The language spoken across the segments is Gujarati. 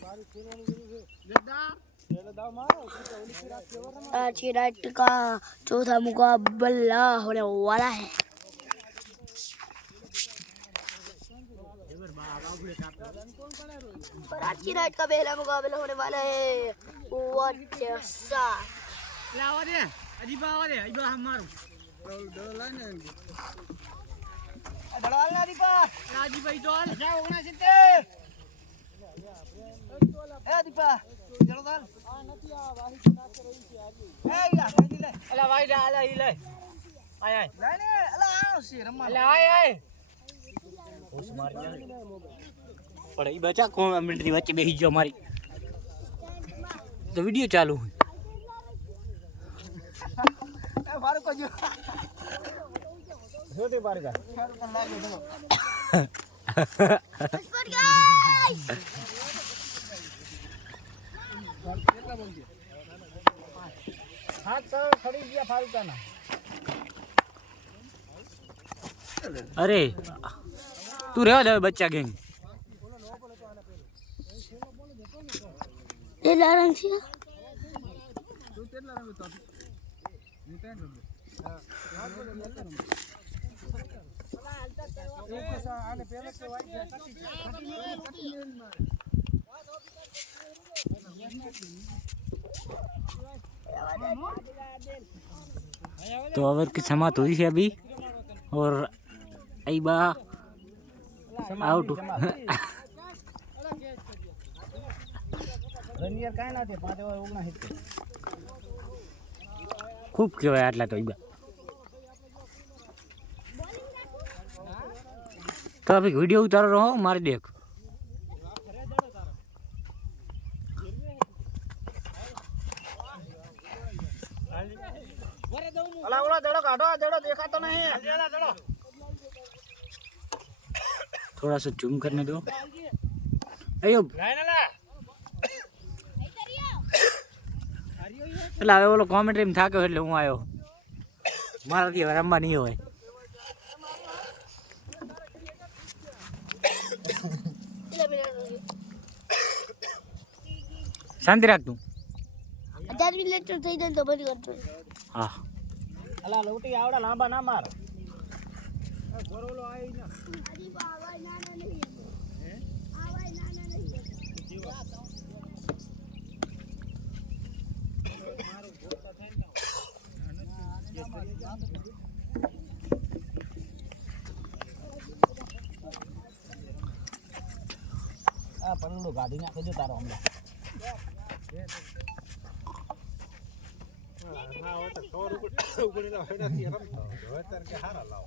आज की नाइट का चौथा मुकाबला होने वाला है। और आज की नाइट का पहला मुकाबला होने वाला है पढ़ाई बचा कमेंट्री बच्चे बेही जो हमारी तो वीडियो चालू है। अरे तू रह जा बच्चा गैंग ये लारंग छी तो ओवर की समाप्त हुई है अभी और आई बा आउट खूब कहेवाय आटला तो ईबा तो अभी वीडियो उतारो रहो मारी देख थोड़ा सा जूम करने दो अयो એટલે હવે ઓલો કોમેન્ટ્રી થાક્યો એટલે હું આવ્યો મારાથી હવે રમવા નહીં હોય શાંતિ રાખ તું 10 મિનિટ થઈ જાય તો બંધ કરજો હા અલા લોટી આવડા લાંબા ના માર ગોરોલો આવી ના હરી બાવા નાના નહીં હે આવાય નાના નહીં જીવા મારું ગોતા થાય ને આ પલ્લો ગાડી નાખજો તારો હમણાં ના હોય તો ખબર ઉપર ના હોય નથી રમતો હવે તાર કે હારા લાવ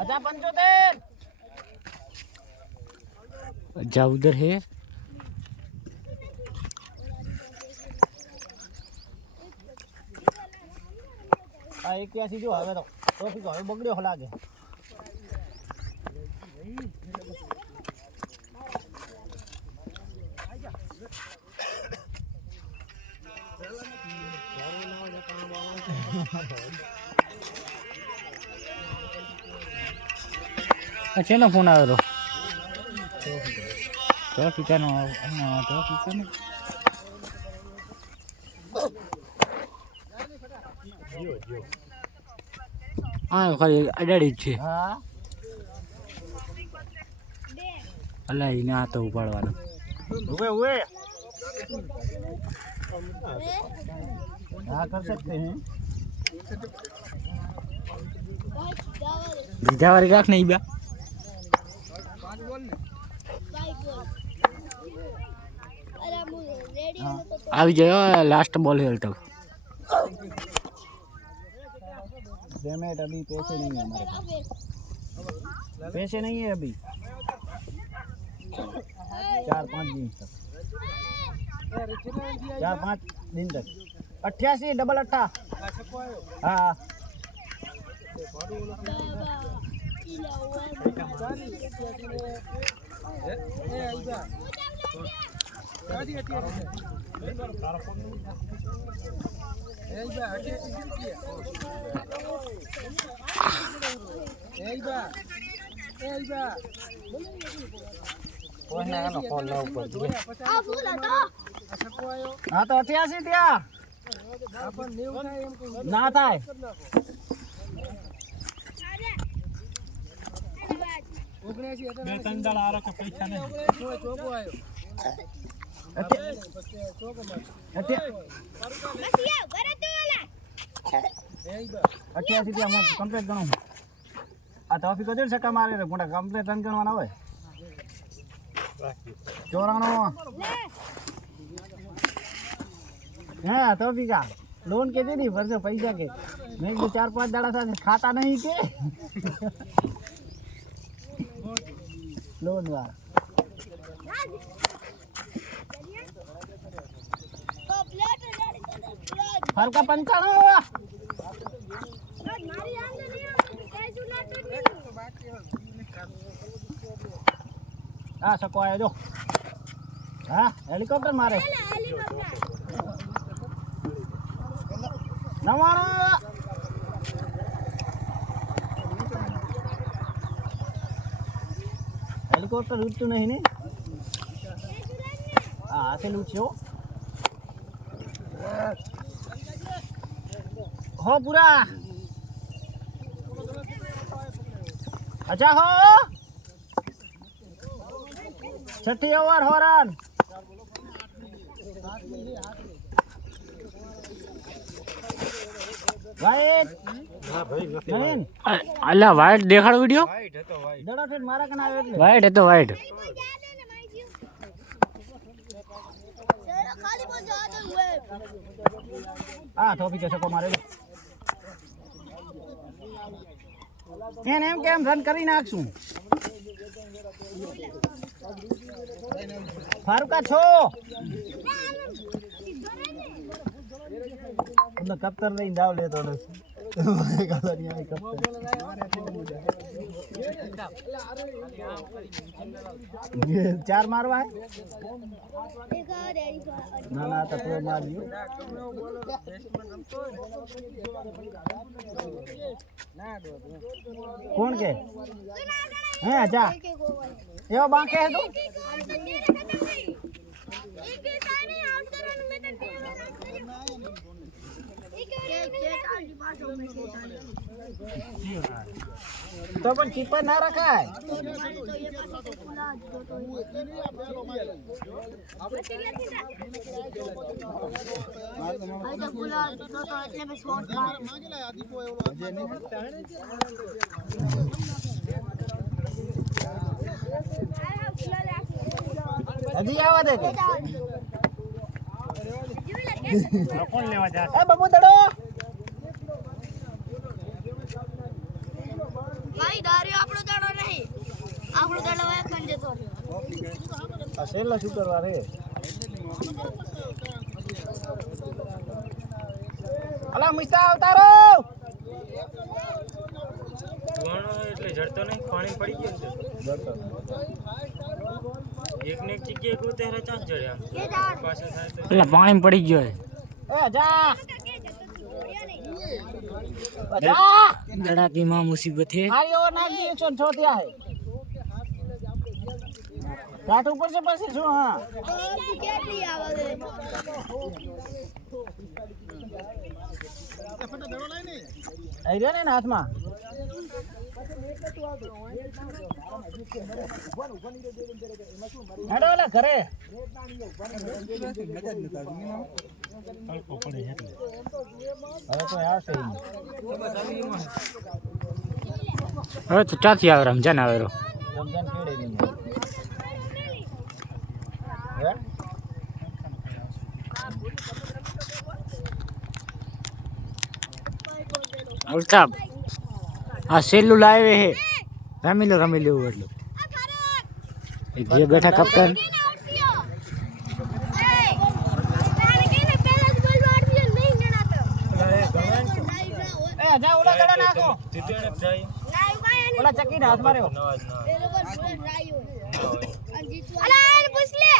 अच्छा 75 अच्छा उधर है आ 81 जो हवे तो ट्रॉफी को हवे बगड़्यो हो लागे अच्छा ना फोन आयो तो फिकानो तो फिकानो हाँ खाली अडाड़ी छे हाँ अल्लाह ही ना तो उपाड़वानो हुए हुए हाँ कर सकते हैं बीजा वाली राख नहीं बा આવી जाओ लास्ट बॉल है तक पेमेंट अभी पैसे नहीं है हमारे पास पैसे नहीं है अभी 4-5 दिन तक 4-5 दिन तक 88 डबल 8 हाँ હા તો 88 ત્યાં ના થાય બે ત્રણ દાડા આ રખે પૈસા નહીં 88 ત્યાં કમ્પ્લીટ ગણો આ તો ઓફિસ કોજે સકા મારે રે મોટા કમ્પ્લીટ રન ગણવાના હોય 94 હા તો બીજા लोन के दे दी वर्ष पैसा के मैं 4-5 दाड़ा साथ खाता नहीं के लोन वाला फर का 95 हुआ हाँ सको आया जो हाँ हेलीकॉप्टर मारे नवाणो हेलीकॉप्टर लूटતું નહીં ને હા આસે લૂટશો हो पूरा अच्छा हो छठी ओवर हो रन वाइट हां भाई नवीन अल्ला वाइट देखाड़ वीडियो वाइट है तो वाइट दड़ो ठेठ मारा कना आवे એટલે वाइट है तो वाइट खाली बोल जाते हुए हां तो भी कैसे को मारे એને એમ કેમ રન કરી નાખશું ફારુકા છો એટલે કપ્તર લઈને દાવ લેતો નથી ચાર મારવા ના ના તો પૂરો માર દિયો કોણ કે હે જા એવો બાંકે હે તું तो पण कीपर ना रखाय हजी आवा दे कोण लेवा जा ए बाबू दड़ो भाई दारू આપણો દાડો નહીં આપણો દાડો હોય ખંડે તો આ સેલા શું કરવા રે અલા મિસ્તા અવતારો વાણો એટલે જડતો નહીં પાણી પડી ગયું છે જડતો એક ને એક જગ્યાએ ગોતેરા ચાંચ જડ્યા કે દાડ પાછળ થાય તો એટલે પાણી પડી ગયો એ જા જા દડાકી માં મુસીબત है હારી ઓવર નાખી 106 થયા હે કાટ ઉપર છે પછી શું હા કેટલી આવે છે આઈ રહ્યા ને હાથમાં હેડો ઓલા ઘરે હવે તો આવશે હવે તો ચાથી આવે રમજાન આવેલો રમજાન કેડે નહીં હે ઉલટા આ સેલ્લુ લાવે હે રમી લો એટલું એક જે બેઠા કપ્તાન એ જા ઓલા ગડા નાખો જીતેને જાય ઓલા ચકી હાથ માર્યો નવાજ ના અલા પૂછ લે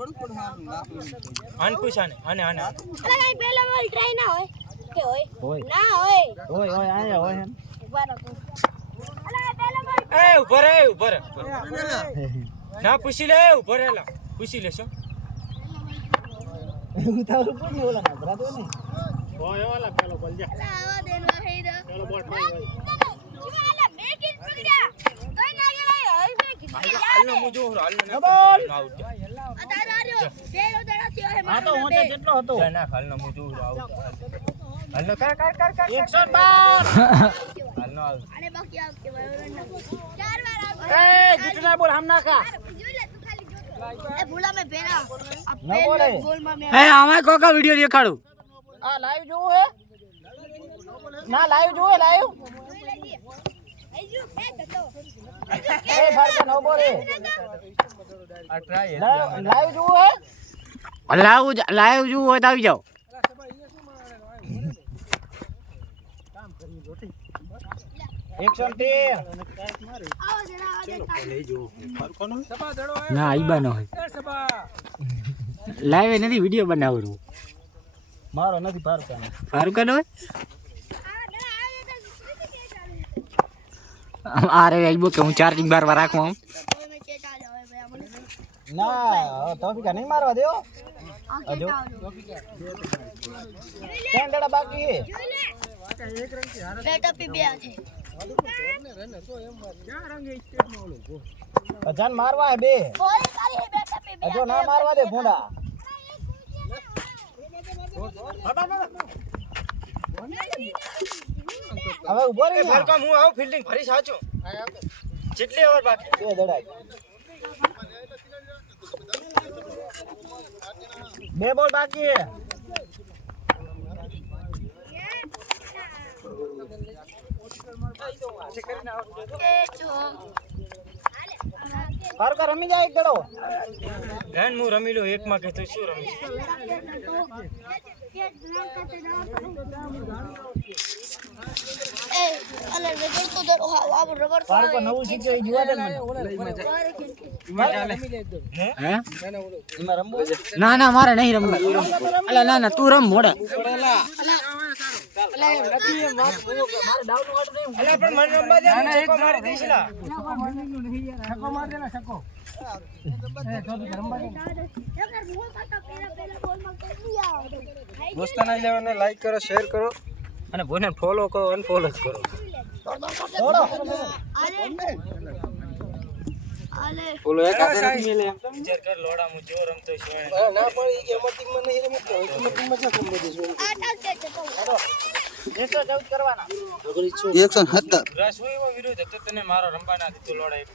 આને પૂછ આને આને અલા કઈ પહેલો બોલ ટ્રાય ના હોય કે હોય હોય ના હોય હોય હોય આયા હોય એમ ઉભા રહો અલા પહેલો બોલ એ ઉભર ના પૂછી લે ઉભર એલા પૂછી લેશો ઉતાવળ પૂછી ઓલા ના બરાબર ને હોય ઓલા પેલો બોલ જા અલા આવા દેનો હે દો પેલો બોટ માં હોય અલા બે કિલ પકડ્યા કઈ ના ગયો હોય બે કિલ હાલનો મુજો હાલનો બોલ. ના આઉટ અતાર આર્યો પેલો દડા થયો હે આ તો ઊંચો કેટલો હતો જા ના હાલનો મુજો આઉટ હાલનો કર 112 હાલનો આઉટ અને બાકી આવ કે ચાર વાર આવ એ જીતના બોલ હમ ના કા એ ભૂલા મે પેરા આ ન બોલે. પેલો ગોલ માં મે હે આમાં કોકા વિડિયો દેખાડું આ લાઈવ જોવું હે ના લાઈવ જોવે લાઈવ આઈજો હે તો એ ફરક ન બોલે આ ટ્રાય લાઈવ જોવું હે લાઈવ જોવું હોય તો આવી જાઓ 113 આવો જરા ના આઈબા ન હોય લાઈવ નથી વિડિયો બનાવરો મારો નથી ફરક ફારુકા નો હોય અરે આઈબો કે હું ચાર્જિંગ બાર રાખું આમ મે ચેટા આવે ભાઈ અમને ના તોફિકા નહીં મારવા દેવો આ ચેટા કેમ દડા બાકી હે બેટા પી બે છે જાન મારવા હે બે બોલ તારી બેટા પી બે જો ના મારવા દે ભૂંડા હવે ઉભો રહી જા. ફરકા હું આવું ફિલ્ડિંગ ફરી સાચો જેટલી ઓવર બાકી બે દડાય બે બોલ બાકી હે ફરકા રમી જાય એક દડો ધ્યાન હું રમી લો એક માં કે તો શું રમી એ અલર રબર તો દર આ રબર તો ફરકો નવું શીખ્યો એ જોવા દે મને હે એમાં રમવું છે ના ના મારે નહીં રમવું અલા ના ના તું રમ મોડા અલા પણ મને રમવા દે હું છક્કો મારી દઈશ લા દોસ્તાના લેવાને લાઈક કરો શેર કરો અને ભોને ફોલો કરો અનફોલો કરો છોડો આલે ફોલો એક વિચાર કર લોડા હું જો રમતો છું ના પણ ઈ કે મટીમ માં નહીં રમતો મટીમ માં જા કમ દે આ ટાલ દે તો 114 કરવાના 170 રસ હોય એવો વિરોધ હતો તને મારો રમવા ના દીધો લોડા એક